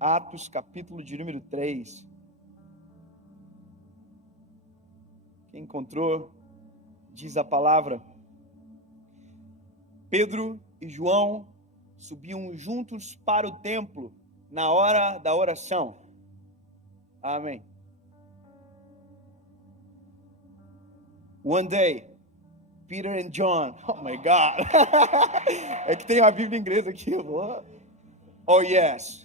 Atos, capítulo de número 3. Quem encontrou, diz a palavra: Pedro e João subiam juntos para o templo na hora da oração. Amém. One day, Peter and John. Oh my God. É que tem uma Bíblia em inglês aqui. Oh yes.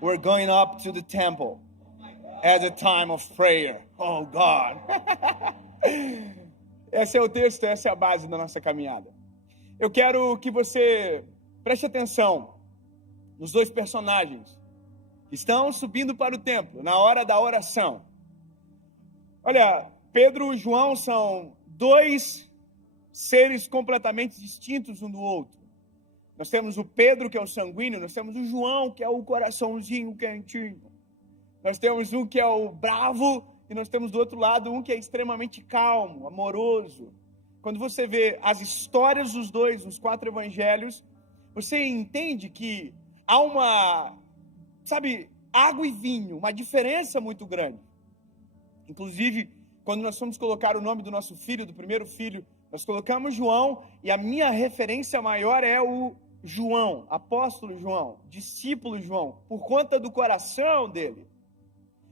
We're going up to the temple at the time of prayer. Oh God. Esse é o texto, essa é a base da nossa caminhada. Eu quero que você preste atenção nos dois personagens que estão subindo para o templo na hora da oração. Olha, Pedro e João são dois seres completamente distintos um do outro. Nós temos o Pedro, que é o sanguíneo, nós temos o João, que é o coraçãozinho quentinho. Nós temos um que é o bravo, e nós temos do outro lado um que é extremamente calmo, amoroso. Quando você vê as histórias dos dois, nos 4 evangelhos, você entende que há uma, água e vinho, uma diferença muito grande. Inclusive, quando nós fomos colocar o nome do nosso filho, do primeiro filho, nós colocamos João, e a minha referência maior é o João, apóstolo João, discípulo João, por conta do coração dele.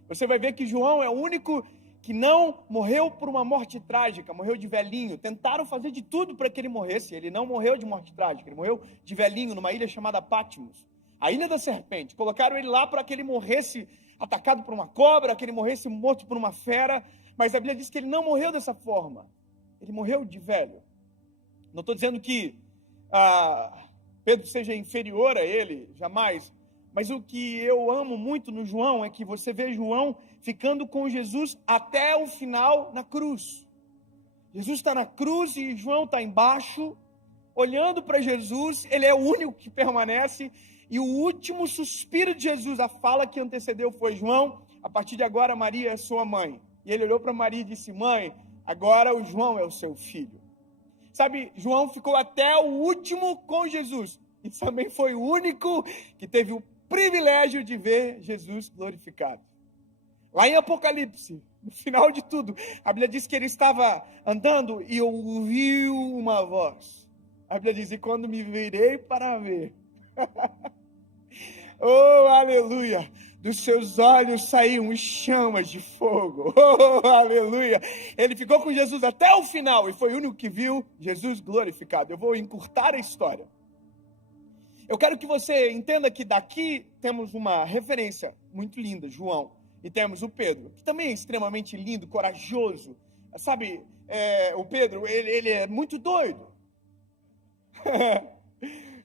Você vai ver que João é o único que não morreu por uma morte trágica, morreu de velhinho. Tentaram fazer de tudo para que ele morresse. Ele não morreu de morte trágica, ele morreu de velhinho numa ilha chamada Patmos, a ilha da serpente. Colocaram ele lá para que ele morresse atacado por uma cobra, que ele morresse morto por uma fera, mas a Bíblia diz que ele não morreu dessa forma. Ele morreu de velho. Não estou dizendo que Pedro seja inferior a ele, jamais. Mas o que eu amo muito no João é que você vê João ficando com Jesus até o final na cruz. Jesus está na cruz e João está embaixo, olhando para Jesus. Ele é o único que permanece. E o último suspiro de Jesus, a fala que antecedeu foi: João, a partir de agora Maria é sua mãe. E ele olhou para Maria e disse: mãe, agora o João é o seu filho. João ficou até o último com Jesus. E também foi o único que teve o privilégio de ver Jesus glorificado. Lá em Apocalipse, no final de tudo, a Bíblia diz que ele estava andando e ouviu uma voz. A Bíblia diz: e quando me virei para ver, oh, aleluia, dos seus olhos saíam chamas de fogo. Oh, aleluia. Ele ficou com Jesus até o final e foi o único que viu Jesus glorificado. Eu vou encurtar a história. Eu quero que você entenda que daqui temos uma referência muito linda, João, e temos o Pedro, que também é extremamente lindo, corajoso. O Pedro, ele é muito doido.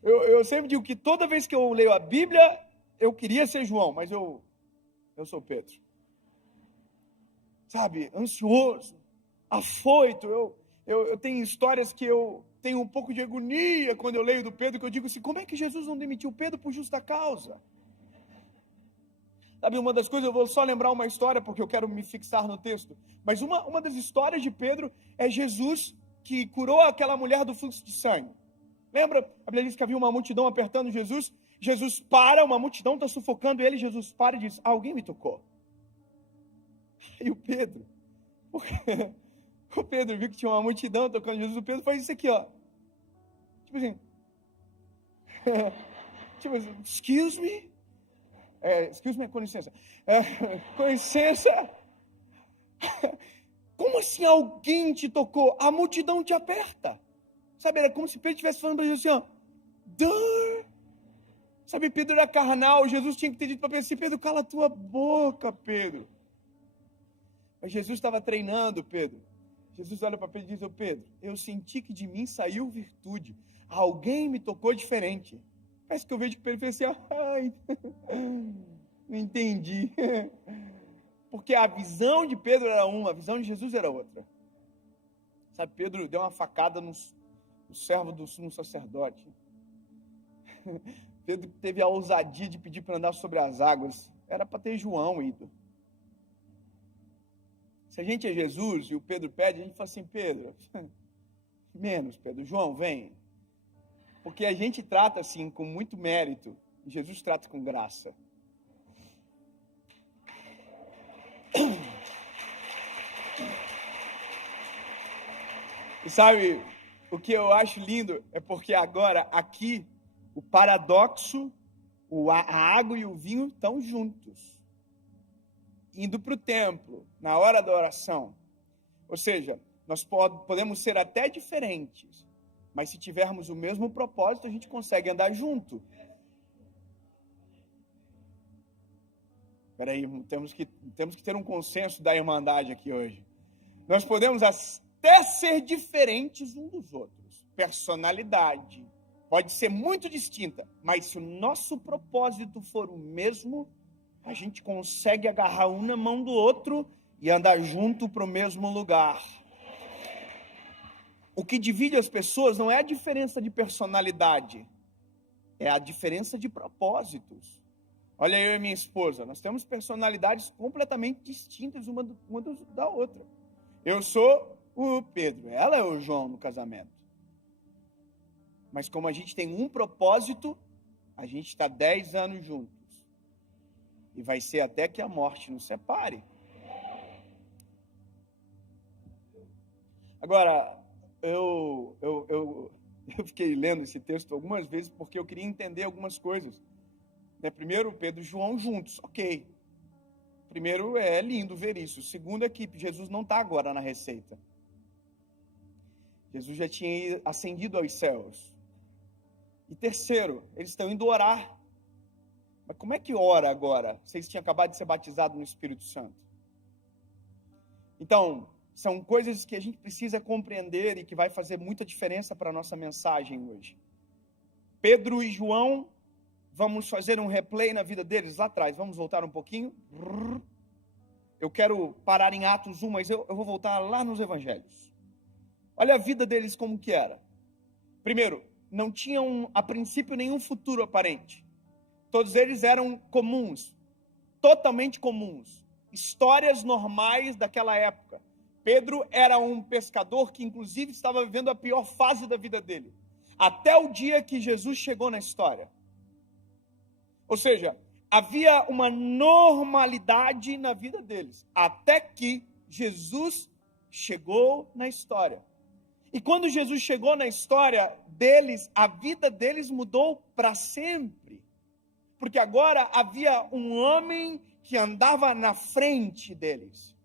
eu sempre digo que toda vez que eu leio a Bíblia, eu queria ser João, mas eu sou Pedro. Ansioso, afoito. Eu tenho histórias que eu tenho um pouco de agonia quando eu leio do Pedro, que eu digo assim: como é que Jesus não demitiu Pedro por justa causa? Uma das coisas, eu vou só lembrar uma história, porque eu quero me fixar no texto, mas uma das histórias de Pedro é Jesus que curou aquela mulher do fluxo de sangue. Lembra? A Bíblia diz que havia uma multidão apertando Jesus. Jesus para, uma multidão está sufocando ele, Jesus para e diz: alguém me tocou. E o Pedro viu que tinha uma multidão tocando Jesus. O Pedro faz isso aqui, ó. Excuse me? Excuse me, com licença. Com licença. Como assim alguém te tocou? A multidão te aperta. Era como se Pedro estivesse falando para Jesus assim, ó. Pedro era carnal. Jesus tinha que ter dito para Pedro assim: Pedro, cala a tua boca, Pedro. Mas Jesus estava treinando Pedro. Jesus olha para Pedro e diz: ô Pedro, eu senti que de mim saiu virtude. Alguém me tocou diferente. Parece que eu vejo que Pedro fez assim: ai, não entendi. Porque a visão de Pedro era uma, a visão de Jesus era outra. Pedro deu uma facada no servo do sumo sacerdote. Pedro teve a ousadia de pedir para andar sobre as águas. Era para ter João ido. Se a gente é Jesus e o Pedro pede, a gente fala assim: Pedro, menos, Pedro. João, vem. Porque a gente trata assim, com muito mérito, E Jesus trata com graça. E sabe, o que eu acho lindo é porque agora, aqui, o paradoxo, a água e o vinho estão juntos. Indo para o templo, na hora da oração. Ou seja, nós podemos ser até diferentes, mas se tivermos o mesmo propósito, a gente consegue andar junto. Espera aí, temos que ter um consenso da irmandade aqui hoje. Nós podemos até ser diferentes uns dos outros. Personalidade pode ser muito distinta, mas se o nosso propósito for o mesmo, a gente consegue agarrar um na mão do outro e andar junto para o mesmo lugar. O que divide as pessoas não é a diferença de personalidade, é a diferença de propósitos. Olha, eu e minha esposa, nós temos personalidades completamente distintas uma da outra. Eu sou o Pedro, ela é o João no casamento. Mas como a gente tem um propósito, a gente está 10 anos juntos. E vai ser até que a morte nos separe. Agora, eu fiquei lendo esse texto algumas vezes porque eu queria entender algumas coisas. Primeiro, Pedro e João juntos, ok. Primeiro, é lindo ver isso. Segundo, é que Jesus não está agora na receita. Jesus já tinha ascendido aos céus. E terceiro, eles estão indo orar. Mas como é que ora agora? Vocês tinham acabado de ser batizados no Espírito Santo. Então, são coisas que a gente precisa compreender e que vai fazer muita diferença para a nossa mensagem hoje. Pedro e João, vamos fazer um replay na vida deles lá atrás. Vamos voltar um pouquinho. Eu quero parar em Atos 1, mas eu vou voltar lá nos Evangelhos. Olha a vida deles como que era. Primeiro, não tinham a princípio nenhum futuro aparente. Todos eles eram comuns, totalmente comuns. Histórias normais daquela época. Pedro era um pescador que inclusive estava vivendo a pior fase da vida dele. Até o dia que Jesus chegou na história. Ou seja, havia uma normalidade na vida deles, até que Jesus chegou na história. E quando Jesus chegou na história deles, a vida deles mudou para sempre. Porque agora havia um homem que andava na frente deles,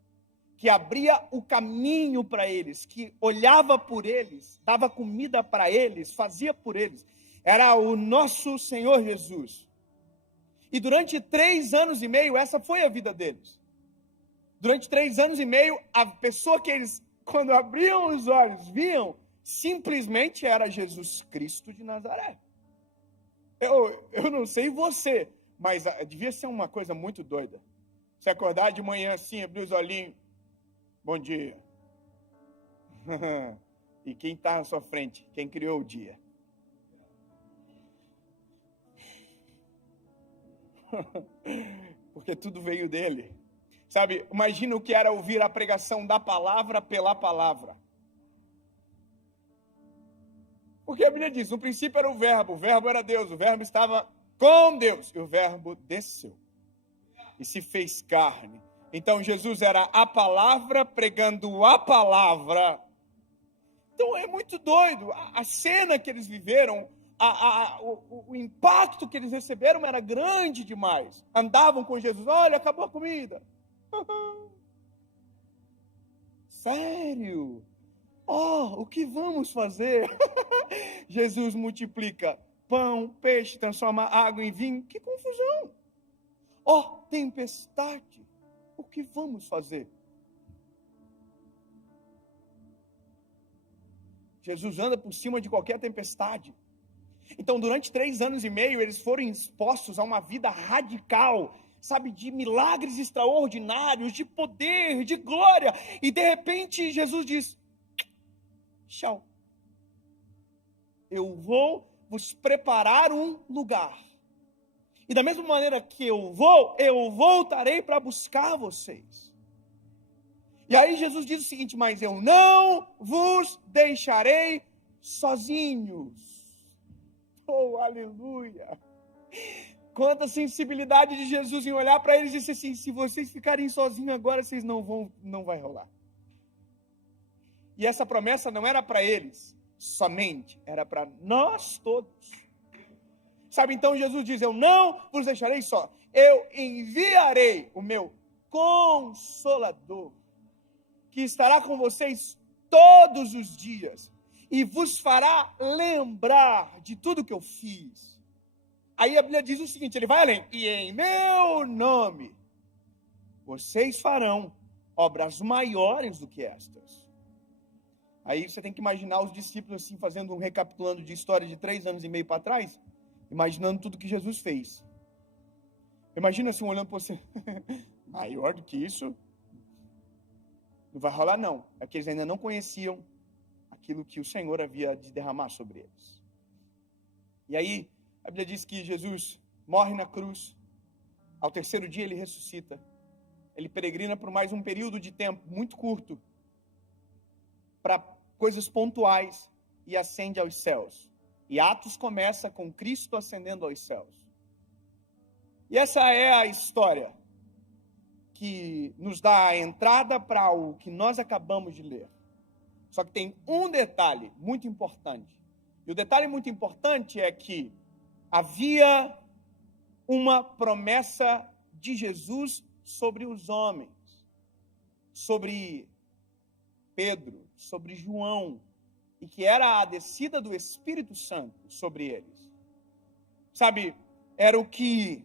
que abria o caminho para eles, que olhava por eles, dava comida para eles, fazia por eles. Era o nosso Senhor Jesus. E durante 3 anos e meio, essa foi a vida deles. Durante 3 anos e meio, a pessoa que eles, quando abriam os olhos, viam, simplesmente era Jesus Cristo de Nazaré. Eu não sei você, mas devia ser uma coisa muito doida. Você acordar de manhã assim, abrir os olhinhos, bom dia. E quem está na sua frente? Quem criou o dia? Porque tudo veio dele. Sabe, imagina o que era ouvir a pregação da palavra pela palavra. Porque a Bíblia diz, no princípio era o verbo era Deus, o verbo estava com Deus, e o verbo desceu e se fez carne. Então Jesus era a palavra pregando a palavra. Então é muito doido, a cena que eles viveram, o impacto que eles receberam era grande demais. Andavam com Jesus, olha, acabou a comida. Sério? O que vamos fazer? Jesus multiplica pão, peixe, transforma água em vinho. Que confusão! Tempestade. O que vamos fazer? Jesus anda por cima de qualquer tempestade. Então, durante 3 anos e meio, eles foram expostos a uma vida radical, sabe, de milagres extraordinários, de poder, de glória. E, de repente, Jesus diz, tchau. Eu vou vos preparar um lugar. E da mesma maneira que eu voltarei para buscar vocês. E aí Jesus diz o seguinte, mas eu não vos deixarei sozinhos. Oh, aleluia. Quanta sensibilidade de Jesus em olhar para eles e dizer assim, se vocês ficarem sozinhos agora, vocês não vai rolar. E essa promessa não era para eles somente, era para nós todos. Sabe, então Jesus diz, eu não vos deixarei só, eu enviarei o meu Consolador, que estará com vocês todos os dias, e vos fará lembrar de tudo que eu fiz. Aí a Bíblia diz o seguinte, ele vai além, e em meu nome, vocês farão obras maiores do que estas. Aí você tem que imaginar os discípulos assim, fazendo recapitulando de história de 3 anos e meio para trás, imaginando tudo que Jesus fez. Imagina assim, olhando para você, maior do que isso, não vai rolar não. É que eles ainda não conheciam aquilo que o Senhor havia de derramar sobre eles. E aí, a Bíblia diz que Jesus morre na cruz, ao 3º dia ele ressuscita, ele peregrina por mais um período de tempo muito curto, para coisas pontuais, e ascende aos céus. E Atos começa com Cristo ascendendo aos céus. E essa é a história que nos dá a entrada para o que nós acabamos de ler. Só que tem um detalhe muito importante. E o detalhe muito importante é que havia uma promessa de Jesus sobre os homens, sobre Pedro, sobre João, e que era a descida do Espírito Santo sobre eles. Sabe, era o que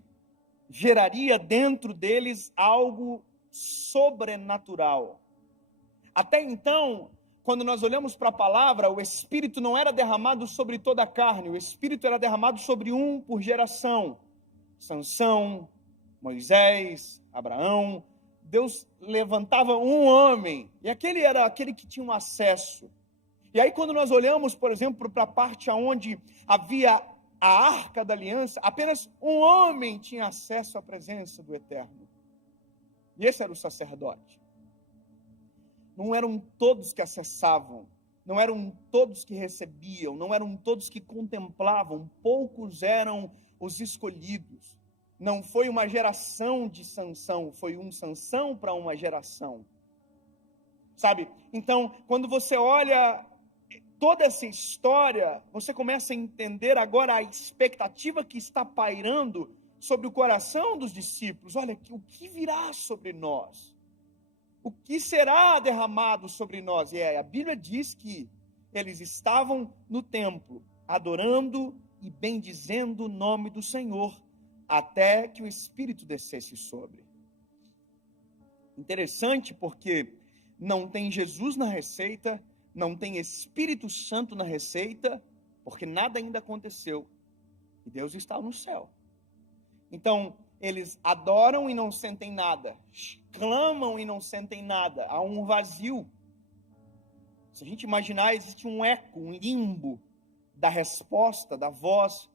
geraria dentro deles algo sobrenatural. Até então, quando nós olhamos para a palavra, o Espírito não era derramado sobre toda a carne, o Espírito era derramado sobre um por geração. Sansão, Moisés, Abraão. Deus levantava um homem, e aquele era aquele que tinha um acesso. E aí quando nós olhamos, por exemplo, para a parte onde havia a Arca da Aliança, apenas um homem tinha acesso à presença do Eterno. E esse era o sacerdote. Não eram todos que acessavam, não eram todos que recebiam, não eram todos que contemplavam, poucos eram os escolhidos. Não foi uma geração de Sansão, foi um Sansão para uma geração. Sabe? Então, quando você olha toda essa história, você começa a entender agora a expectativa que está pairando sobre o coração dos discípulos. Olha, o que virá sobre nós? O que será derramado sobre nós? E a Bíblia diz que eles estavam no templo, adorando e bendizendo o nome do Senhor, até que o Espírito descesse sobre. Interessante porque não tem Jesus na receita, não tem Espírito Santo na receita, porque nada ainda aconteceu. E Deus está no céu. Então, eles adoram e não sentem nada, clamam e não sentem nada, há um vazio. Se a gente imaginar, existe um eco, um limbo da resposta, da voz.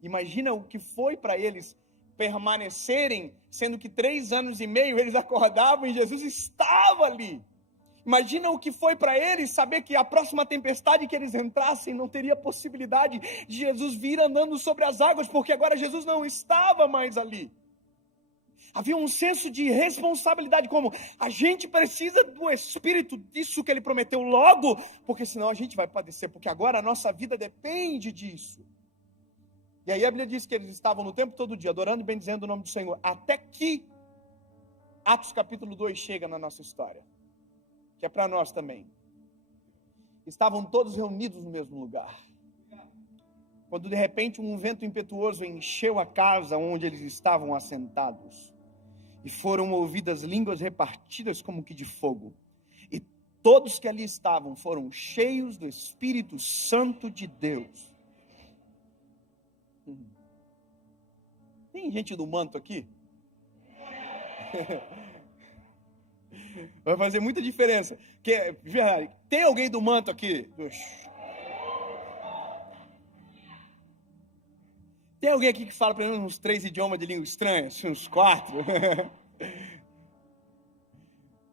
Imagina o que foi para eles permanecerem, sendo que 3 anos e meio eles acordavam e Jesus estava ali. Imagina o que foi para eles saber que a próxima tempestade que eles entrassem não teria possibilidade de Jesus vir andando sobre as águas, porque agora Jesus não estava mais ali. Havia um senso de responsabilidade, como a gente precisa do Espírito, disso que ele prometeu logo, porque senão a gente vai padecer, porque agora a nossa vida depende disso. E aí a Bíblia diz que eles estavam no tempo todo dia, adorando e bendizendo o nome do Senhor, até que Atos capítulo 2 chega na nossa história, que é para nós também. Estavam todos reunidos no mesmo lugar. Quando de repente um vento impetuoso encheu a casa onde eles estavam assentados, e foram ouvidas línguas repartidas como que de fogo, e todos que ali estavam foram cheios do Espírito Santo de Deus. Tem gente do manto aqui? Vai fazer muita diferença. Tem alguém do manto aqui? Tem alguém aqui que fala pelo menos uns 3 idiomas de língua estranha? Uns 4?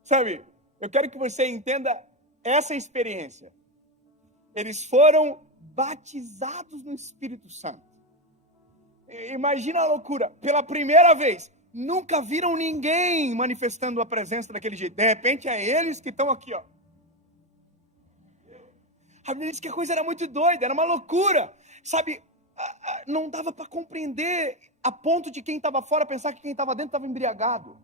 Sabe, eu quero que você entenda essa experiência. Eles foram batizados no Espírito Santo. Imagina a loucura. Pela primeira vez, nunca viram ninguém manifestando a presença daquele jeito. De repente, é eles que estão aqui, ó. A Bíblia diz que a coisa era muito doida, era uma loucura. Sabe, não dava para compreender a ponto de quem estava fora pensar que quem estava dentro estava embriagado.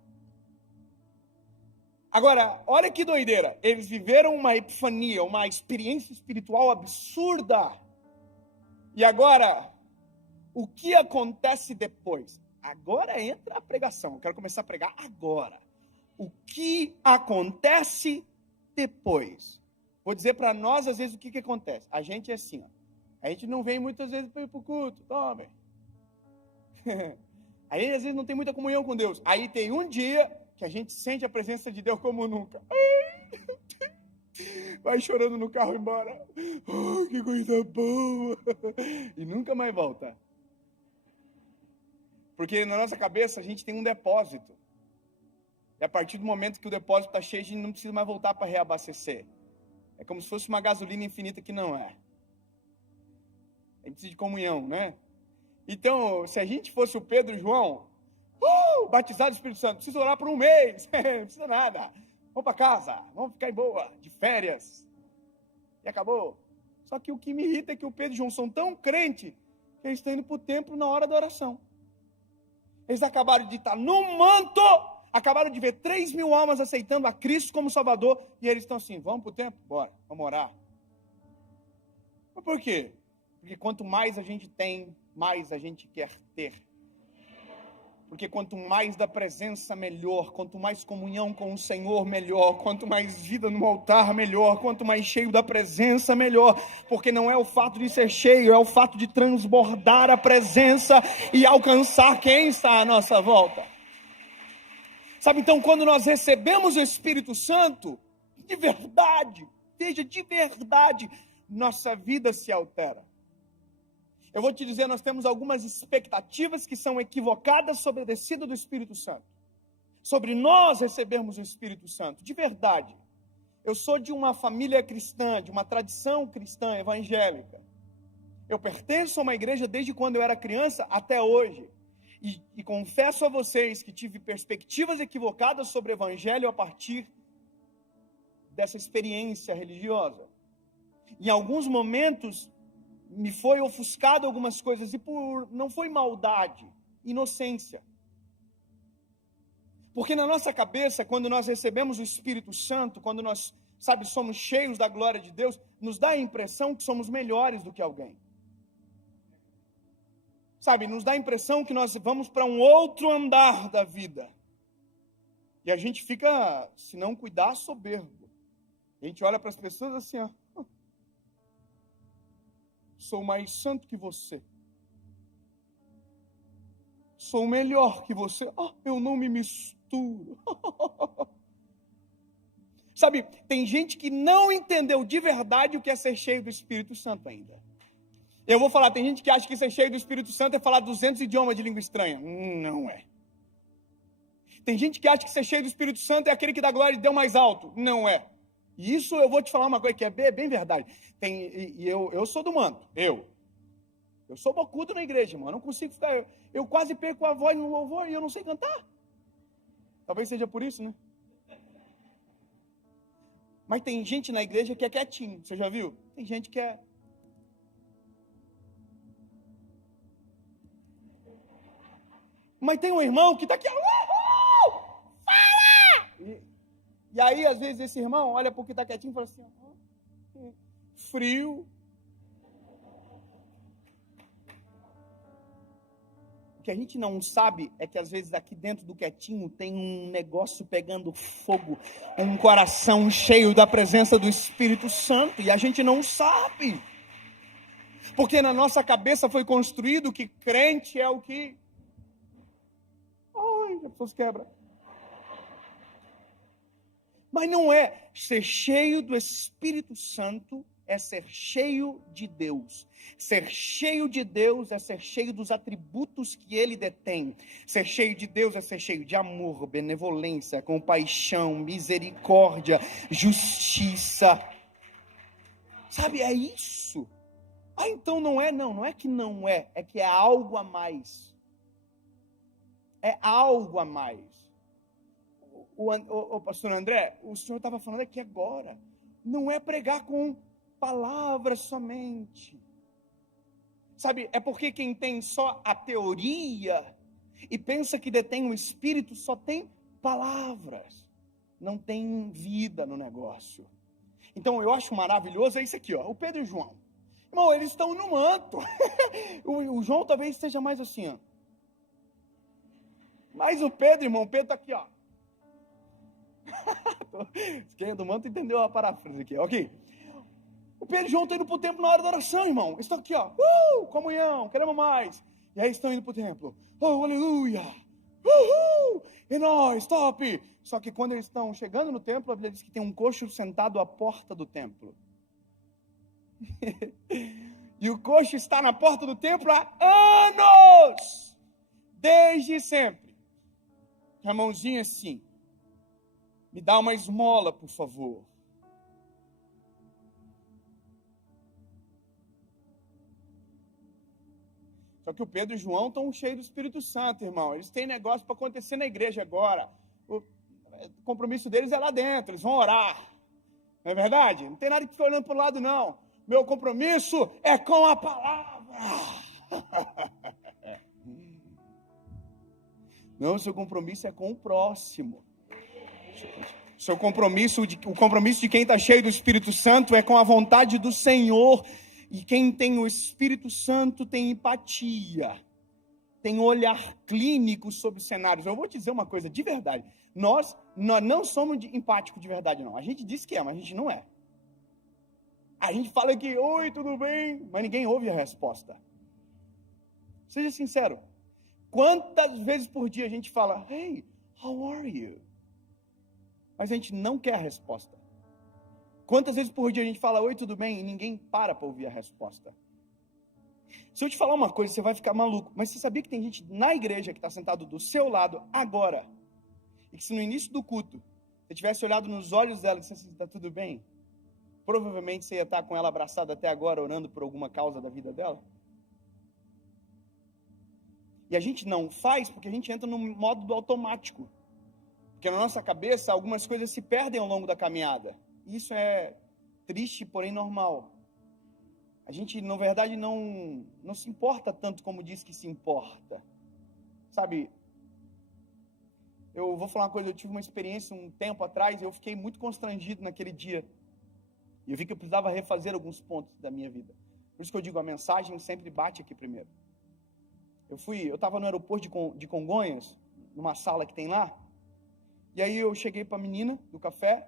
Agora, olha que doideira. Eles viveram uma epifania, uma experiência espiritual absurda. E agora, o que acontece depois? Agora entra a pregação. Eu quero começar a pregar agora. O que acontece depois? Vou dizer para nós, às vezes, o que acontece. A gente é assim, ó. A gente não vem muitas vezes para o culto. Tome. Aí, às vezes, não tem muita comunhão com Deus. Aí tem um dia que a gente sente a presença de Deus como nunca. Vai chorando no carro embora. Oh, que coisa boa. E nunca mais volta. Porque na nossa cabeça a gente tem um depósito. E a partir do momento que o depósito está cheio, a gente não precisa mais voltar para reabastecer. É como se fosse uma gasolina infinita que não é. A gente precisa de comunhão, né? Então, se a gente fosse o Pedro e o João, batizado do Espírito Santo, precisa orar por um mês, não precisa nada. Vamos para casa, vamos ficar em boa, de férias. E acabou. Só que o que me irrita é que o Pedro e o João são tão crentes que eles estão indo para o templo na hora da oração. Eles acabaram de estar no manto, acabaram de ver 3.000 almas aceitando a Cristo como Salvador, e eles estão assim, vamos para o templo? Bora, vamos orar. Mas por quê? Porque quanto mais a gente tem, mais a gente quer ter. Porque quanto mais da presença, melhor. Quanto mais comunhão com o Senhor, melhor. Quanto mais vida no altar, melhor. Quanto mais cheio da presença, melhor. Porque não é o fato de ser cheio, é o fato de transbordar a presença e alcançar quem está à nossa volta. Sabe, então, quando nós recebemos o Espírito Santo, de verdade, veja, de verdade, nossa vida se altera. Eu vou te dizer, nós temos algumas expectativas que são equivocadas sobre a descida do Espírito Santo. Sobre nós recebermos o Espírito Santo, de verdade. Eu sou de uma família cristã, de uma tradição cristã evangélica. Eu pertenço a uma igreja desde quando eu era criança até hoje. E confesso a vocês que tive perspectivas equivocadas sobre o evangelho a partir dessa experiência religiosa. Em alguns momentos, me foi ofuscado algumas coisas, e não foi maldade, inocência. Porque na nossa cabeça, quando nós recebemos o Espírito Santo, quando nós, somos cheios da glória de Deus, nos dá a impressão que somos melhores do que alguém. Nos dá a impressão que nós vamos para um outro andar da vida. E a gente fica, se não cuidar, soberbo. A gente olha para as pessoas assim, ó. Sou mais santo que você. Sou melhor que você. Eu não me misturo. Tem gente que não entendeu de verdade o que é ser cheio do Espírito Santo ainda. Eu vou falar, tem gente que acha que ser cheio do Espírito Santo é falar 200 idiomas de língua estranha. Não é. Tem gente que acha que ser cheio do Espírito Santo é aquele que dá glória e deu mais alto. Não é. E isso eu vou te falar uma coisa que é bem verdade. Eu sou do manto. Eu sou bocudo na igreja, irmão. Eu não consigo ficar... Eu quase perco a voz no louvor e eu não sei cantar. Talvez seja por isso, né? Mas tem gente na igreja que é quietinho. Você já viu? Tem gente que é... Mas tem um irmão que está aqui... Fala! E aí, às vezes, esse irmão olha para o que está quietinho e fala assim... Frio. O que a gente não sabe é que, às vezes, aqui dentro do quietinho tem um negócio pegando fogo, um coração cheio da presença do Espírito Santo, e a gente não sabe. Porque na nossa cabeça foi construído que crente é o que... Ai, as pessoas quebram. Mas não é. Ser cheio do Espírito Santo é ser cheio de Deus. Ser cheio de Deus é ser cheio dos atributos que Ele detém. Ser cheio de Deus é ser cheio de amor, benevolência, compaixão, misericórdia, justiça. É isso. Ah, então não é? Não é que não é, é que é algo a mais. É algo a mais. O pastor André, o senhor estava falando aqui agora, não é pregar com palavras somente. Sabe, é porque quem tem só a teoria e pensa que detém o Espírito só tem palavras, não tem vida no negócio. Então eu acho maravilhoso, é isso aqui, ó, o Pedro e o João. Irmão, eles estão no manto. o João talvez esteja mais assim, ó. Mas o Pedro, irmão, o Pedro está aqui, ó. Quem é do manto entendeu a paráfrase aqui, ok? O Pedro e o João estão indo para o templo na hora da oração, irmão. Eles estão aqui, ó. Comunhão, queremos mais. E aí estão indo para o templo. Oh, aleluia. E nós, top. Só que quando eles estão chegando no templo, a Bíblia diz que tem um coxo sentado à porta do templo. E o coxo está na porta do templo há anos. Desde sempre. Com a mãozinha assim. Me dá uma esmola, por favor. Só que o Pedro e o João estão cheios do Espírito Santo, irmão. Eles têm negócio para acontecer na igreja agora. O compromisso deles é lá dentro, eles vão orar. Não é verdade? Não tem nada que ficar olhando para o lado, não. Meu compromisso é com a palavra. Não, seu compromisso é com o próximo. O compromisso de quem está cheio do Espírito Santo é com a vontade do Senhor. E quem tem o Espírito Santo tem empatia, tem olhar clínico sobre cenários. Eu vou te dizer uma coisa de verdade. Nós não somos empáticos de verdade, não. A gente diz que é, mas a gente não é. A gente fala que, oi, tudo bem? Mas ninguém ouve a resposta. Seja sincero. Quantas vezes por dia a gente fala, hey, how are you? Mas a gente não quer a resposta. Quantas vezes por dia a gente fala, oi, tudo bem? E ninguém para ouvir a resposta. Se eu te falar uma coisa, você vai ficar maluco. Mas você sabia que tem gente na igreja que está sentado do seu lado agora? E que se no início do culto, você tivesse olhado nos olhos dela e dissesse, está tudo bem? Provavelmente você ia estar com ela abraçada até agora, orando por alguma causa da vida dela. E a gente não faz porque a gente entra no modo do automático. Porque na nossa cabeça, algumas coisas se perdem ao longo da caminhada. Isso é triste, porém normal. A gente, na verdade, não se importa tanto como diz que se importa. Sabe, eu vou falar uma coisa, eu tive uma experiência um tempo atrás, e eu fiquei muito constrangido naquele dia. E eu vi que eu precisava refazer alguns pontos da minha vida. Por isso que eu digo, a mensagem sempre bate aqui primeiro. Eu estava no aeroporto de Congonhas, numa sala que tem lá, e aí eu cheguei para a menina do café,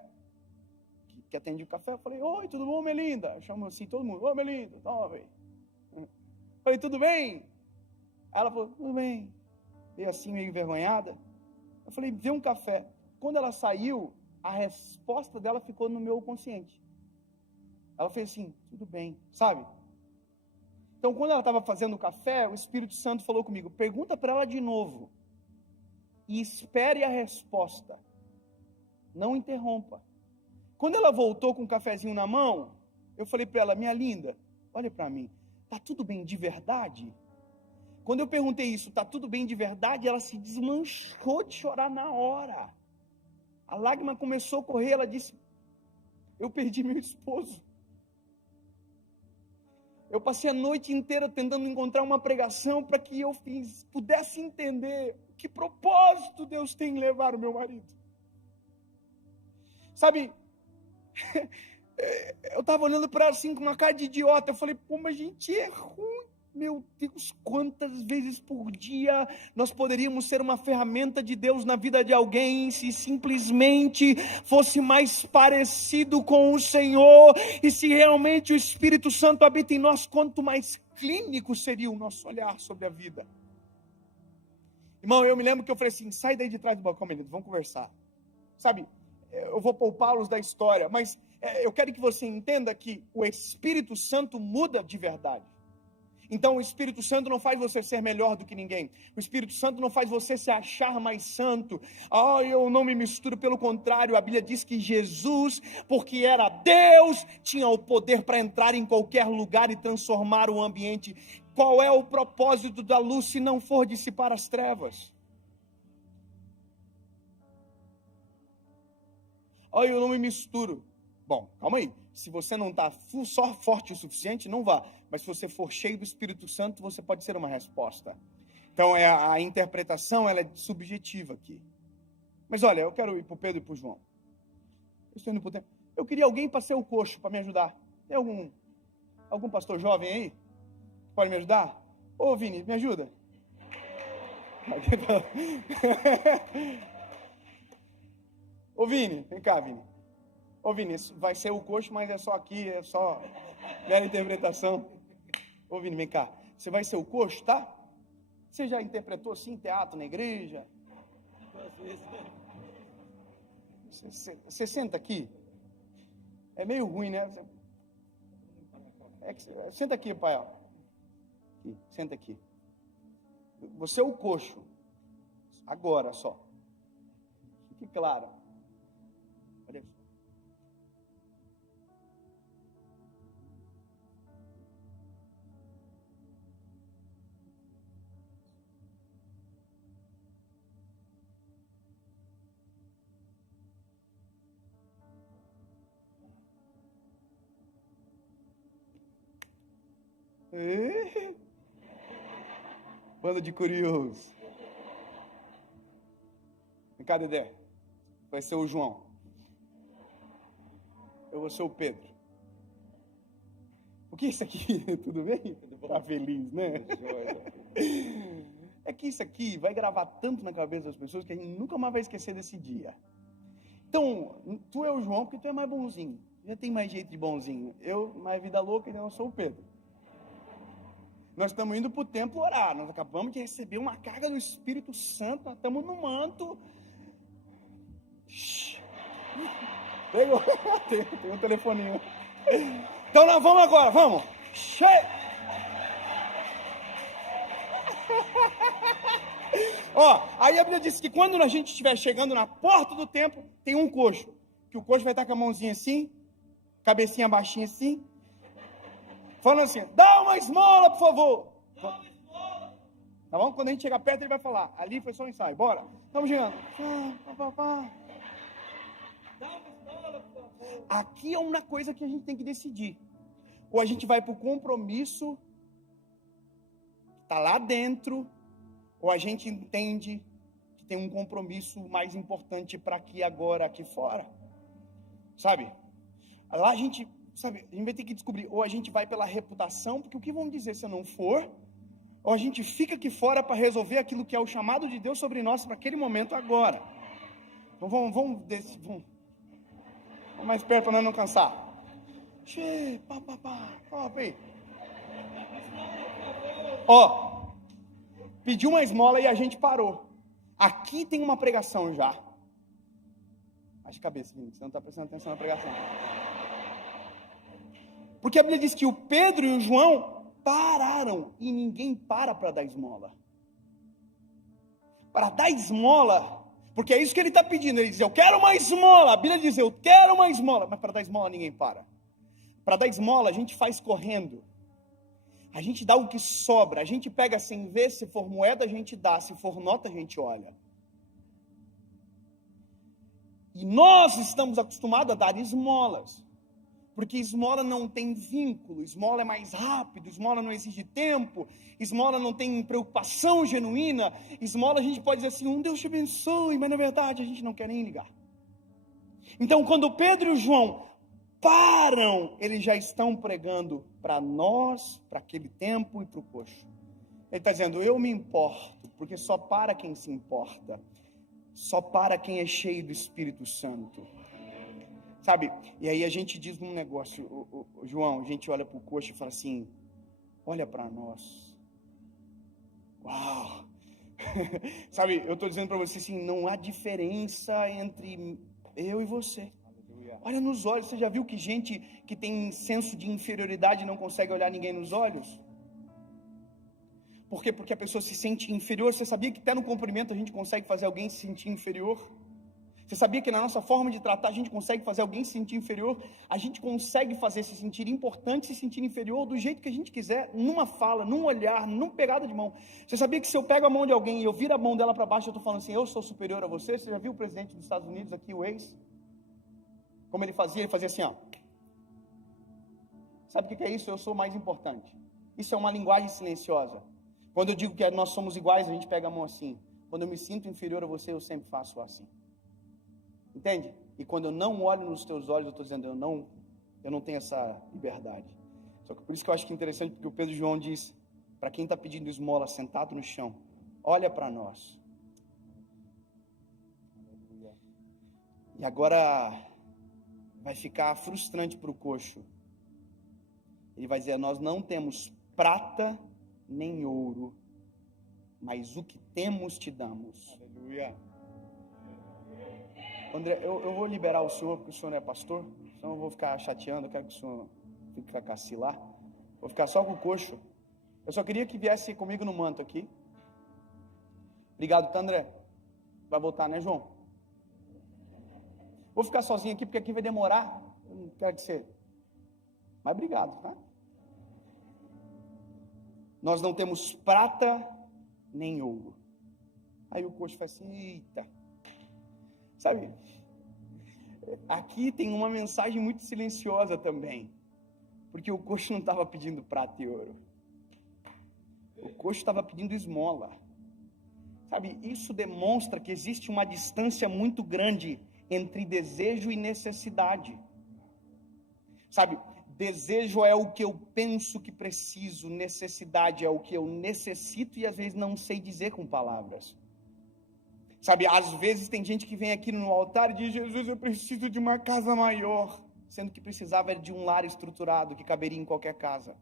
que atende o café, eu falei, oi, tudo bom, Melinda? Eu chamo assim todo mundo, oi, Melinda, toma, velho. Falei, tudo bem? Ela falou, tudo bem. Veio assim, meio envergonhada. Eu falei, vê um café. Quando ela saiu, a resposta dela ficou no meu consciente. Ela fez assim, tudo bem, sabe? Então, quando ela estava fazendo o café, o Espírito Santo falou comigo, pergunta para ela de novo. E espere a resposta. Não interrompa. Quando ela voltou com um cafezinho na mão, eu falei para ela, minha linda, olha para mim, tá tudo bem de verdade? Quando eu perguntei isso, tá tudo bem de verdade? Ela se desmanchou de chorar na hora. A lágrima começou a correr, ela disse, eu perdi meu esposo. Eu passei a noite inteira tentando encontrar uma pregação para que eu pudesse entender que propósito Deus tem em levar o meu marido. Sabe, eu estava olhando para ela assim com uma cara de idiota. Eu falei, pô, mas a gente é ruim. Meu Deus, quantas vezes por dia nós poderíamos ser uma ferramenta de Deus na vida de alguém se simplesmente fosse mais parecido com o Senhor e se realmente o Espírito Santo habita em nós, quanto mais clínico seria o nosso olhar sobre a vida. Irmão, eu me lembro que eu falei assim, sai daí de trás do balcão, menino, vamos conversar. Sabe, eu vou poupá-los da história, mas eu quero que você entenda que o Espírito Santo muda de verdade. Então o Espírito Santo não faz você ser melhor do que ninguém. O Espírito Santo não faz você se achar mais santo. Eu não me misturo, pelo contrário, a Bíblia diz que Jesus, porque era Deus, tinha o poder para entrar em qualquer lugar e transformar o ambiente. Qual é o propósito da luz se não for dissipar as trevas? Eu não me misturo. Bom, calma aí. Se você não está só forte o suficiente, não vá. Mas se você for cheio do Espírito Santo, você pode ser uma resposta. Então, a interpretação ela é subjetiva aqui. Mas olha, eu quero ir para o Pedro e para o João. Eu queria alguém para ser o coxo, para me ajudar. Tem algum pastor jovem aí? Pode me ajudar? Ô, Vini, me ajuda. Ô, Vini, vem cá, Vini. Ô, Vini, vai ser o coxo, mas é só aqui, é só mera interpretação. Ô, Vini, vem cá. Você vai ser o coxo, tá? Você já interpretou assim, teatro na igreja? Você senta aqui. É meio ruim, né? Senta aqui, pai. Aqui, senta aqui. Você é o coxo. Agora só. Fique claro. Olha isso. Banda de curiosos. Vem cá, Dedé. Vai ser o João. Eu vou ser o Pedro. O que é isso aqui? Tudo bem? Tá feliz, né? É que isso aqui vai gravar tanto na cabeça das pessoas que a gente nunca mais vai esquecer desse dia. Então, tu é o João porque tu é mais bonzinho. Já tem mais jeito de bonzinho. Eu, mais vida louca, então eu sou o Pedro. Nós estamos indo para o templo orar. Nós acabamos de receber uma carga do Espírito Santo. Nós estamos no manto. Tem um telefoninho. Então nós vamos agora, vamos. Aí a Bíblia diz que quando a gente estiver chegando na porta do templo, tem um coxo. Que o coxo vai estar com a mãozinha assim, cabecinha baixinha assim, falando assim, dá uma esmola, por favor. Dá uma esmola. Tá bom? Quando a gente chegar perto, ele vai falar, ali foi só um ensaio, bora. Estamos chegando. Dá uma esmola, por favor. Aqui é uma coisa que a gente tem que decidir. Ou a gente vai para o compromisso, está lá dentro, ou a gente entende que tem um compromisso mais importante para aqui agora, aqui fora. Sabe? Lá a gente vai ter que descobrir, ou a gente vai pela reputação, porque o que vão dizer se eu não for, ou a gente fica aqui fora para resolver aquilo que é o chamado de Deus sobre nós para aquele momento agora. Então vamos mais perto para nós não cansar. Pediu uma esmola e a gente parou. Aqui tem uma pregação já. Baixa a cabeça, Vini, você não está prestando atenção na pregação. Porque a Bíblia diz que o Pedro e o João pararam e ninguém para dar esmola. Para dar esmola, porque é isso que ele está pedindo. Ele diz, eu quero uma esmola. A Bíblia diz, eu quero uma esmola. Mas para dar esmola ninguém para. Para dar esmola a gente faz correndo. A gente dá o que sobra. A gente pega sem ver, se for moeda a gente dá, se for nota a gente olha. E nós estamos acostumados a dar esmolas. Porque esmola não tem vínculo, esmola é mais rápido, esmola não exige tempo, esmola não tem preocupação genuína, esmola a gente pode dizer assim, Deus te abençoe, mas na verdade a gente não quer nem ligar. Então quando Pedro e o João param, eles já estão pregando para nós, para aquele tempo e para o coxo. Ele está dizendo, eu me importo, porque só para quem se importa, só para quem é cheio do Espírito Santo. Sabe, e aí a gente diz um negócio, João, a gente olha para o coxo e fala assim, olha para nós. Uau! Sabe, eu estou dizendo para você assim, não há diferença entre eu e você. Olha nos olhos, você já viu que gente que tem senso de inferioridade não consegue olhar ninguém nos olhos? Por quê? Porque a pessoa se sente inferior. Você sabia que até no cumprimento a gente consegue fazer alguém se sentir inferior? Você sabia que na nossa forma de tratar a gente consegue fazer alguém se sentir inferior? A gente consegue fazer se sentir importante, se sentir inferior do jeito que a gente quiser, numa fala, num olhar, numa pegada de mão. Você sabia que se eu pego a mão de alguém e eu viro a mão dela para baixo, eu estou falando assim, eu sou superior a você? Você já viu o presidente dos Estados Unidos aqui, o ex? Como ele fazia? Ele fazia assim, ó. Sabe o que é isso? Eu sou mais importante. Isso é uma linguagem silenciosa. Quando eu digo que nós somos iguais, a gente pega a mão assim. Quando eu me sinto inferior a você, eu sempre faço assim. Entende? E quando eu não olho nos teus olhos, eu estou dizendo, eu não tenho essa liberdade. Só que por isso que eu acho que é interessante, porque o Pedro João diz, para quem está pedindo esmola, sentado no chão, olha para nós. E agora vai ficar frustrante para o coxo. Ele vai dizer, nós não temos prata nem ouro, mas o que temos te damos. Aleluia. André, eu vou liberar o senhor, porque o senhor não é pastor, senão eu vou ficar chateando, eu quero que o senhor fique com a cacilar. Vou ficar só com o coxo. Eu só queria que viesse comigo no manto aqui. Obrigado, tá, André? Vai voltar, né, João? Vou ficar sozinho aqui, porque aqui vai demorar. Eu não quero que você... Mas obrigado, tá? Nós não temos prata nem ouro. Aí o coxo faz assim, eita. Sabe, aqui tem uma mensagem muito silenciosa também, porque o coxo não estava pedindo prata e ouro, o coxo estava pedindo esmola. Sabe, isso demonstra que existe uma distância muito grande entre desejo e necessidade. Sabe, desejo é o que eu penso que preciso, necessidade é o que eu necessito e às vezes não sei dizer com palavras. Sabe, às vezes tem gente que vem aqui no altar e diz, Jesus, eu preciso de uma casa maior, sendo que precisava de um lar estruturado, que caberia em qualquer casa.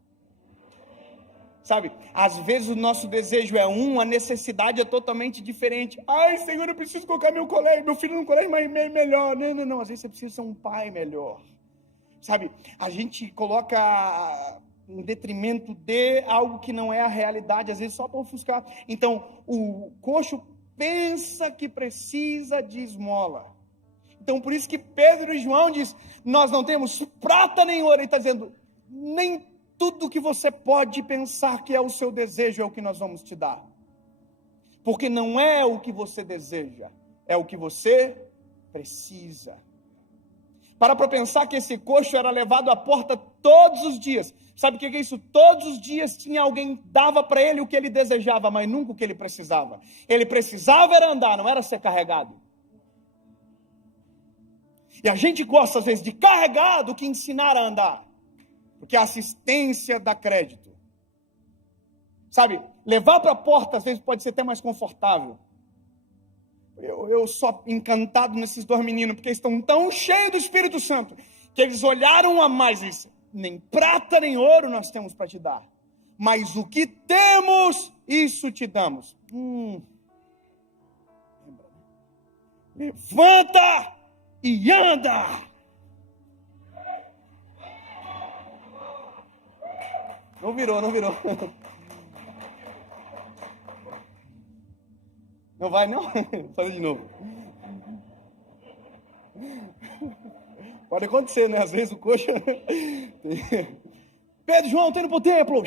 Sabe, às vezes o nosso desejo é a necessidade é totalmente diferente. Ai, Senhor, eu preciso colocar meu filho no colégio melhor. Não, às vezes você precisa ser um pai melhor. Sabe, a gente coloca em detrimento de algo que não é a realidade, às vezes só para ofuscar. Então, o coxo pensa que precisa de esmola. Então por isso que Pedro e João diz, nós não temos prata nem ouro. Ele está dizendo, nem tudo que você pode pensar que é o seu desejo é o que nós vamos te dar. Porque não é o que você deseja, é o que você precisa. Para pensar que esse coxo era levado à porta todos os dias. Sabe o que é isso? Todos os dias tinha alguém que dava para ele o que ele desejava, mas nunca o que ele precisava. Ele precisava era andar, não era ser carregado. E a gente gosta às vezes de carregar do que ensinar a andar. Porque a assistência dá crédito. Sabe, levar para a porta às vezes pode ser até mais confortável. Eu sou encantado nesses dois meninos, porque eles estão tão cheios do Espírito Santo, que eles olharam a mais e disseram, nem prata nem ouro nós temos para te dar, mas o que temos, isso te damos. Levanta e anda. Não virou. Não vai não? Faz de novo. Pode acontecer, né? Às vezes o coxa... Pedro e João, tem indo pro templo.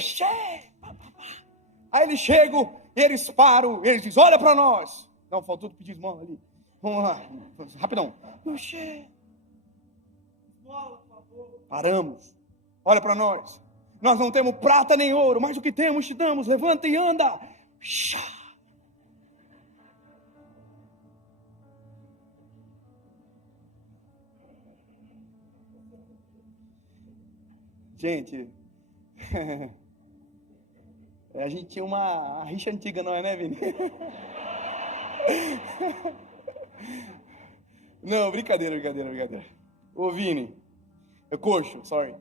Aí eles chegam, eles param, eles dizem, olha para nós. Não, faltou pedir esmola ali. Vamos lá, rapidão. Paramos. Olha para nós. Nós não temos prata nem ouro, mas o que temos te damos. Levanta e anda. Gente, a gente tinha uma rixa antiga, não é, né, Vini? Não, brincadeira. Ô, Vini, coxo, sorry.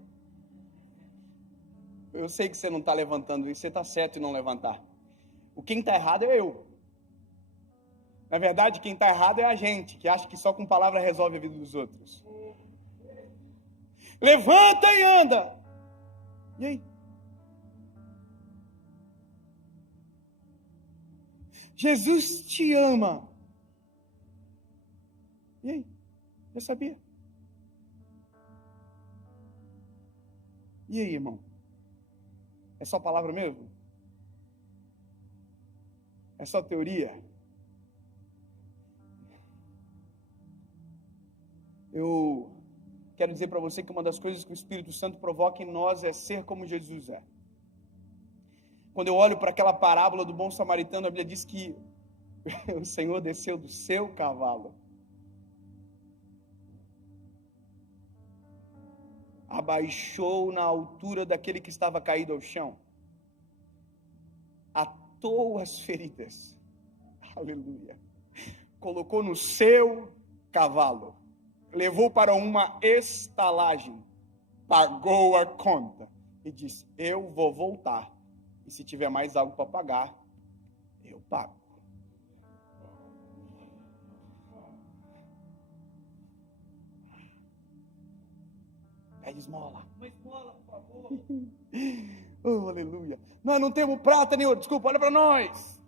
Eu sei que você não está levantando isso, você está certo em não levantar. Quem está errado é eu. Na verdade, quem está errado é a gente, que acha que só com palavra resolve a vida dos outros. Levanta e anda. E aí? Jesus te ama. E aí? Já sabia? E aí, irmão? É só palavra mesmo? É só teoria? Eu quero dizer para você que uma das coisas que o Espírito Santo provoca em nós é ser como Jesus é. Quando eu olho para aquela parábola do bom samaritano, a Bíblia diz que o Senhor desceu do seu cavalo, abaixou na altura daquele que estava caído ao chão, atou as feridas, aleluia, colocou no seu cavalo, levou para uma estalagem, pagou a conta e disse: eu vou voltar, e se tiver mais algo para pagar, eu pago. Pede esmola. Uma esmola, por favor. Oh, aleluia. Nós não temos prata nem ouro. Desculpa, olha para nós.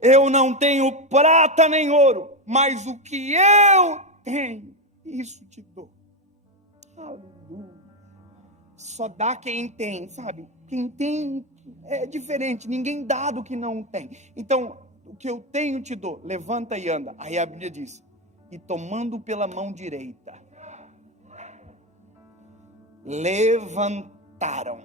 Eu não tenho prata nem ouro, mas o que eu tenho, isso te dou. Aleluia. Só dá quem tem, sabe? Quem tem é diferente. Ninguém dá do que não tem. Então, o que eu tenho te dou. Levanta e anda. Aí a Bíblia diz: e tomando pela mão direita, levantaram.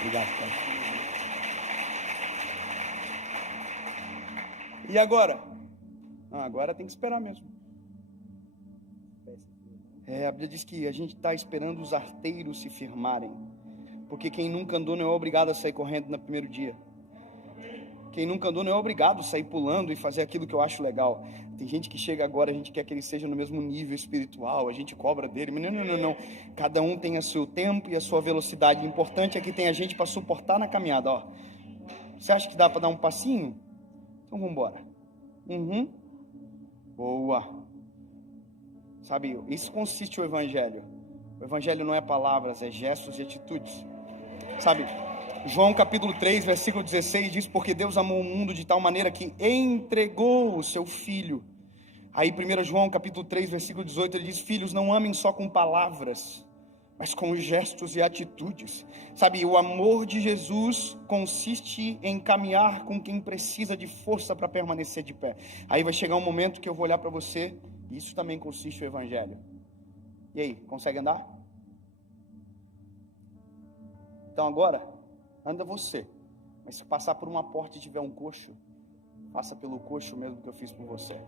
Obrigado, pai. E agora? Agora tem que esperar mesmo. A Bíblia diz que a gente está esperando os arteiros se firmarem, porque quem nunca andou não é obrigado a sair correndo no primeiro dia. Quem nunca andou não é obrigado a sair pulando e fazer aquilo que eu acho legal. Tem gente que chega agora, a gente quer que ele seja no mesmo nível espiritual, a gente cobra dele, mas não. Cada um tem o seu tempo e a sua velocidade. O importante é que tem a gente para suportar na caminhada. Ó. Você acha que dá para dar um passinho? Então vamos embora. Boa. Sabe, isso consiste o Evangelho. O Evangelho não é palavras, é gestos e atitudes. Sabe, João capítulo 3, versículo 16 diz: porque Deus amou o mundo de tal maneira que entregou o seu Filho. Aí 1 João capítulo 3, versículo 18, ele diz: filhos, não amem só com palavras, mas com gestos e atitudes. Sabe, o amor de Jesus consiste em caminhar com quem precisa de força para permanecer de pé. Aí vai chegar um momento que eu vou olhar para você, e isso também consiste no Evangelho. E aí, consegue andar? Então agora, anda você. Mas se passar por uma porta e tiver um coxo, passa pelo coxo mesmo que eu fiz por você.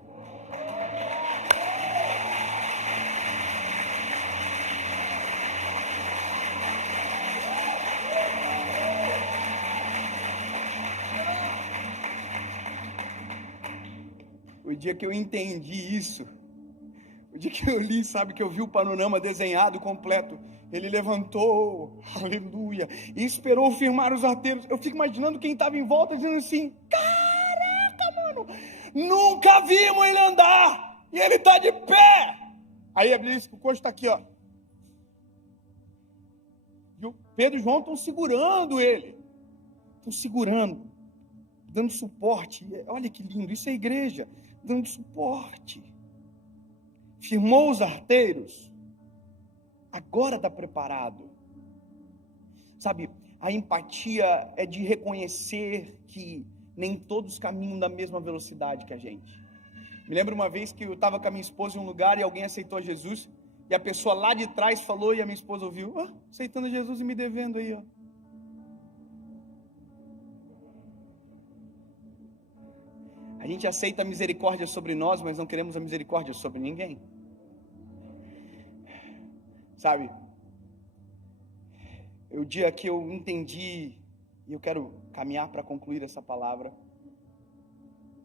O dia que eu entendi isso, o dia que eu li, sabe, que eu vi o panorama desenhado completo, ele levantou, aleluia, e esperou firmar os arteiros. Eu fico imaginando quem estava em volta dizendo assim: caraca, mano, nunca vimos ele andar, e ele está de pé. Aí a Bíblia diz que o coxo está aqui, ó. E o Pedro e João estão segurando ele, dando suporte. Olha que lindo, isso é igreja, dando suporte. Firmou os arteiros, agora está preparado. Sabe, a empatia é de reconhecer que nem todos caminham da mesma velocidade que a gente. Me lembro uma vez que eu estava com a minha esposa em um lugar e alguém aceitou Jesus, e a pessoa lá de trás falou e a minha esposa ouviu: aceitando Jesus e me devendo aí, ó. A gente aceita a misericórdia sobre nós, mas não queremos a misericórdia sobre ninguém. Sabe, o dia que eu entendi, e eu quero caminhar para concluir essa palavra,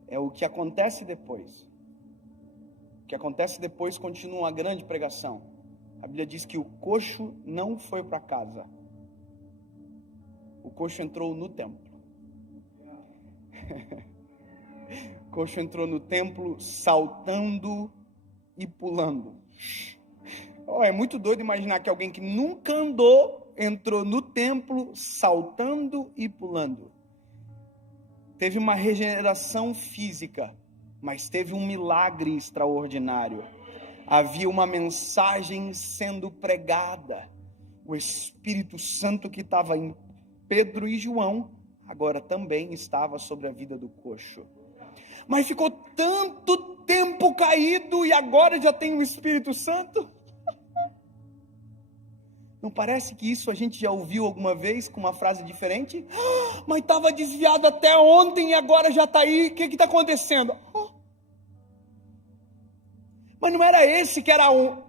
é o que acontece depois. O que acontece depois continua uma grande pregação. A Bíblia diz que o coxo não foi para casa. O coxo entrou no templo. O coxo entrou no templo saltando e pulando. É muito doido imaginar que alguém que nunca andou, entrou no templo saltando e pulando. Teve uma regeneração física, mas teve um milagre extraordinário. Havia uma mensagem sendo pregada. O Espírito Santo que estava em Pedro e João, agora também estava sobre a vida do coxo. Mas ficou tanto tempo caído e agora já tem o Espírito Santo? Não parece que isso a gente já ouviu alguma vez com uma frase diferente? Mas estava desviado até ontem e agora já está aí, o que está acontecendo? Mas não era esse que era um...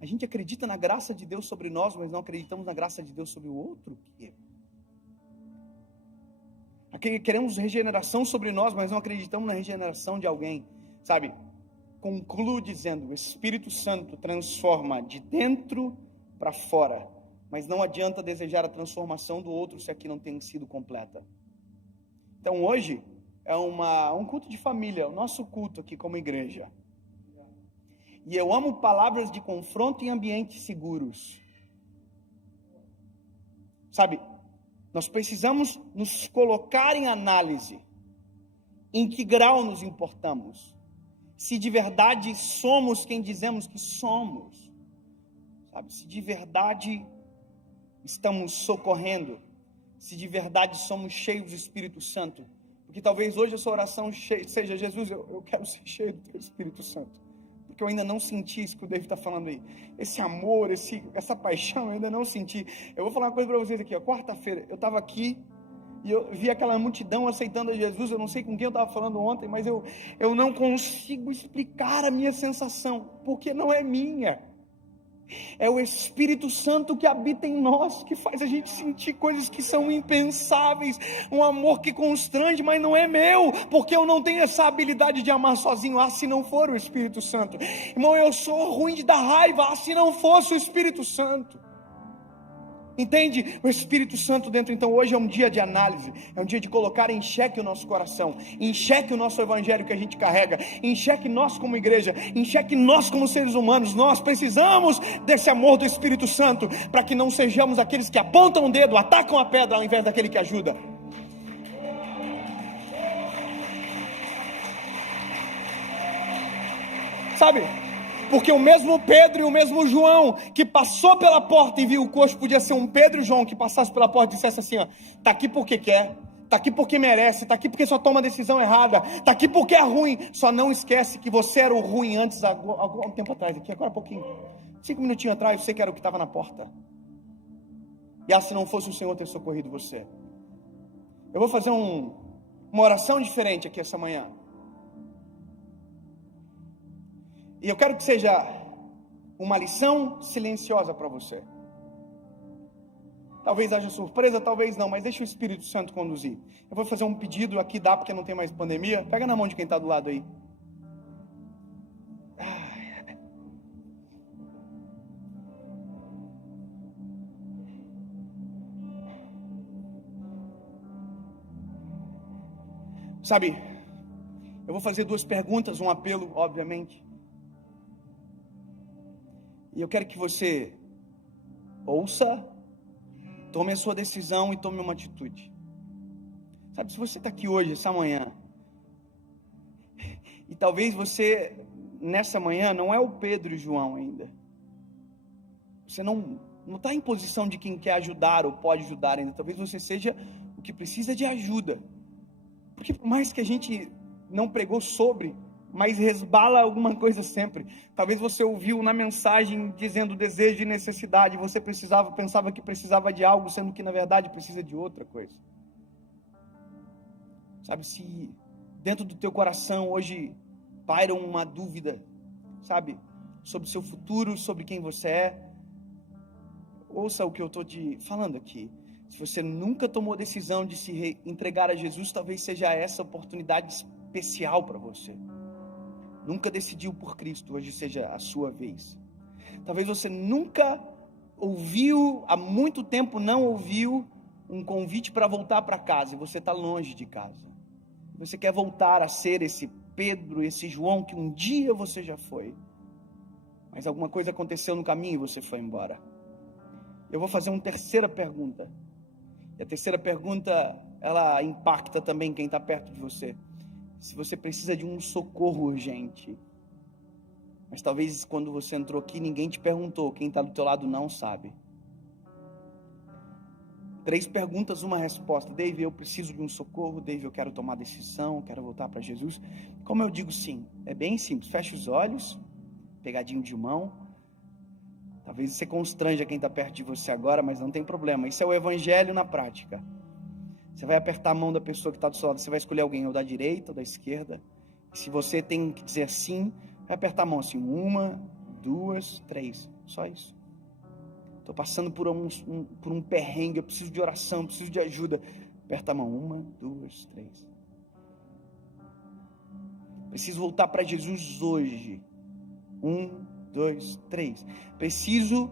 A gente acredita na graça de Deus sobre nós, mas não acreditamos na graça de Deus sobre o outro? Queremos regeneração sobre nós, mas não acreditamos na regeneração de alguém, sabe? Concluo dizendo, o Espírito Santo transforma de dentro para fora, mas não adianta desejar a transformação do outro se aqui não tem sido completa. Então hoje é um culto de família, o nosso culto aqui como igreja. E eu amo palavras de confronto em ambientes seguros. Sabe, nós precisamos nos colocar em análise. Em que grau nos importamos? Se de verdade somos quem dizemos que somos. Sabe, se de verdade estamos socorrendo. Se de verdade somos cheios do Espírito Santo. Porque talvez hoje a sua oração seja: Jesus, eu quero ser cheio do Teu Espírito Santo. Porque eu ainda não senti isso que o David está falando aí. Esse amor, essa paixão, eu ainda não senti. Eu vou falar uma coisa para vocês aqui. Quarta-feira, eu estava aqui e eu vi aquela multidão aceitando a Jesus. Eu não sei com quem eu estava falando ontem, mas eu não consigo explicar a minha sensação, porque não é minha. É o Espírito Santo que habita em nós, que faz a gente sentir coisas que são impensáveis, um amor que constrange, mas não é meu, porque eu não tenho essa habilidade de amar sozinho. Se não for o Espírito Santo, irmão, eu sou ruim de dar raiva, se não fosse o Espírito Santo. Entende? O Espírito Santo dentro. Então hoje é um dia de análise, é um dia de colocar em xeque o nosso coração, em xeque o nosso evangelho que a gente carrega, em xeque nós como igreja, em xeque nós como seres humanos. Nós precisamos desse amor do Espírito Santo, para que não sejamos aqueles que apontam o dedo, atacam a pedra, ao invés daquele que ajuda. Sabe? Porque o mesmo Pedro e o mesmo João que passou pela porta e viu o coxo, podia ser um Pedro e João que passasse pela porta e dissesse assim: ó, tá aqui porque quer, tá aqui porque merece, tá aqui porque só toma a decisão errada, tá aqui porque é ruim. Só não esquece que você era o ruim antes, algum tempo atrás, aqui agora há pouquinho, 5 minutinhos atrás, você que era o que estava na porta. E se não fosse o Senhor ter socorrido você. Eu vou fazer uma oração diferente aqui essa manhã. E eu quero que seja uma lição silenciosa para você. Talvez haja surpresa, talvez não, mas deixa o Espírito Santo conduzir. Eu vou fazer um pedido aqui, dá porque não tem mais pandemia. Pega na mão de quem está do lado aí. Sabe, eu vou fazer 2 perguntas, um apelo, obviamente. E eu quero que você ouça, tome a sua decisão e tome uma atitude. Sabe, se você está aqui hoje, essa manhã, e talvez você, nessa manhã, não é o Pedro e João ainda. Você não está em posição de quem quer ajudar ou pode ajudar ainda. Talvez você seja o que precisa de ajuda. Porque por mais que a gente não pregou sobre, mas resbala alguma coisa sempre. Talvez você ouviu na mensagem dizendo desejo e necessidade, você pensava que precisava de algo, sendo que na verdade precisa de outra coisa. Sabe, se dentro do teu coração hoje paira uma dúvida, sabe, sobre o seu futuro, sobre quem você é, ouça o que eu estou te falando aqui. Se você nunca tomou decisão de se entregar a Jesus, talvez seja essa oportunidade especial para você. Nunca decidiu por Cristo, hoje seja a sua vez. Talvez você nunca ouviu, há muito tempo não ouviu um convite para voltar para casa, e você está longe de casa. Você quer voltar a ser esse Pedro, esse João que um dia você já foi, mas alguma coisa aconteceu no caminho e você foi embora. Eu vou fazer uma terceira pergunta. E a terceira pergunta, ela impacta também quem está perto de você. Se você precisa de um socorro urgente, mas talvez quando você entrou aqui ninguém te perguntou, quem está do teu lado não sabe. 3 perguntas, uma resposta. Dave, eu preciso de um socorro. Dave, eu quero tomar decisão, quero voltar para Jesus. Como eu digo sim? É bem simples. Fecha os olhos, pegadinho de mão. Talvez você constranja quem está perto de você agora, mas não tem problema. Isso é o evangelho na prática. Você vai apertar a mão da pessoa que está do seu lado. Você vai escolher alguém ou da direita ou da esquerda. E se você tem que dizer sim, vai apertar a mão assim. 1, 2, 3. Só isso. Estou passando por um perrengue, eu preciso de oração, preciso de ajuda. Aperta a mão. 1, 2, 3. Preciso voltar para Jesus hoje. 1, 2, 3. Preciso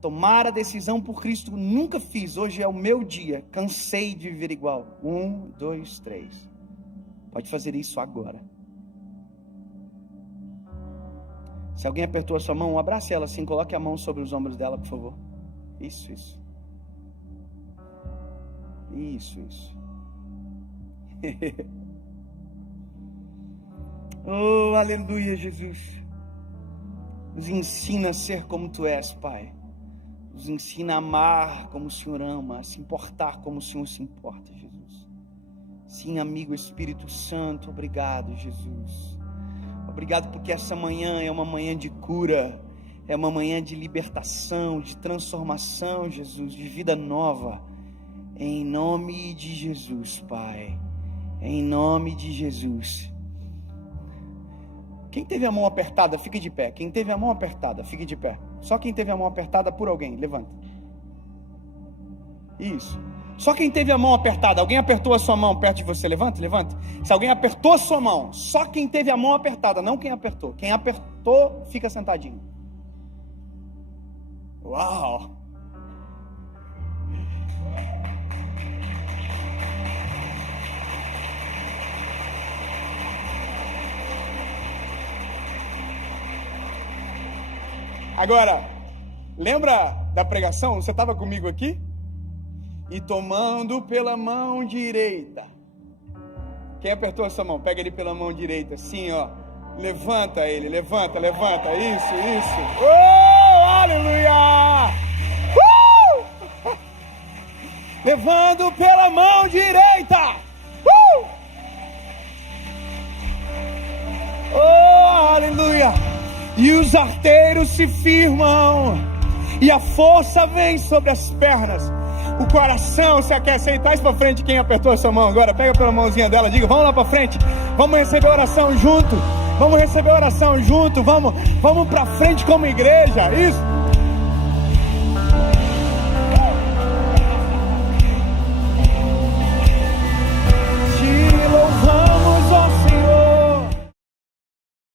tomar a decisão por Cristo. Nunca fiz, hoje é o meu dia. Cansei de viver igual. 1, 2, 3. Pode fazer isso agora. Se alguém apertou a sua mão, abrace ela assim, coloque a mão sobre os ombros dela, por favor. Isso. Oh, aleluia, Jesus. Nos ensina a ser como Tu és, Pai. Nos ensina a amar como o Senhor ama, a se importar como o Senhor se importa, Jesus. Sim, amigo Espírito Santo, obrigado, Jesus. Obrigado porque essa manhã é uma manhã de cura, é uma manhã de libertação, de transformação, Jesus, de vida nova. Em nome de Jesus, Pai. Em nome de Jesus. Quem teve a mão apertada, fique de pé. Quem teve a mão apertada, fique de pé. Só quem teve a mão apertada por alguém, levanta. Isso. Só quem teve a mão apertada, alguém apertou a sua mão perto de você, levanta. Se alguém apertou a sua mão, só quem teve a mão apertada, não quem apertou. Quem apertou, fica sentadinho. Uau! Agora, lembra da pregação? Você estava comigo aqui? E tomando pela mão direita. Quem apertou essa mão? Pega ele pela mão direita, assim, ó. Levanta ele, levanta. Isso. Oh, aleluia! Levando pela mão direita. Oh, aleluia! E os arteiros se firmam. E a força vem sobre as pernas. O coração se aquece. Aí, traz para frente quem apertou a sua mão agora. Pega pela mãozinha dela, diga, vamos lá para frente. Vamos receber oração junto. Vamos para frente como igreja. Isso.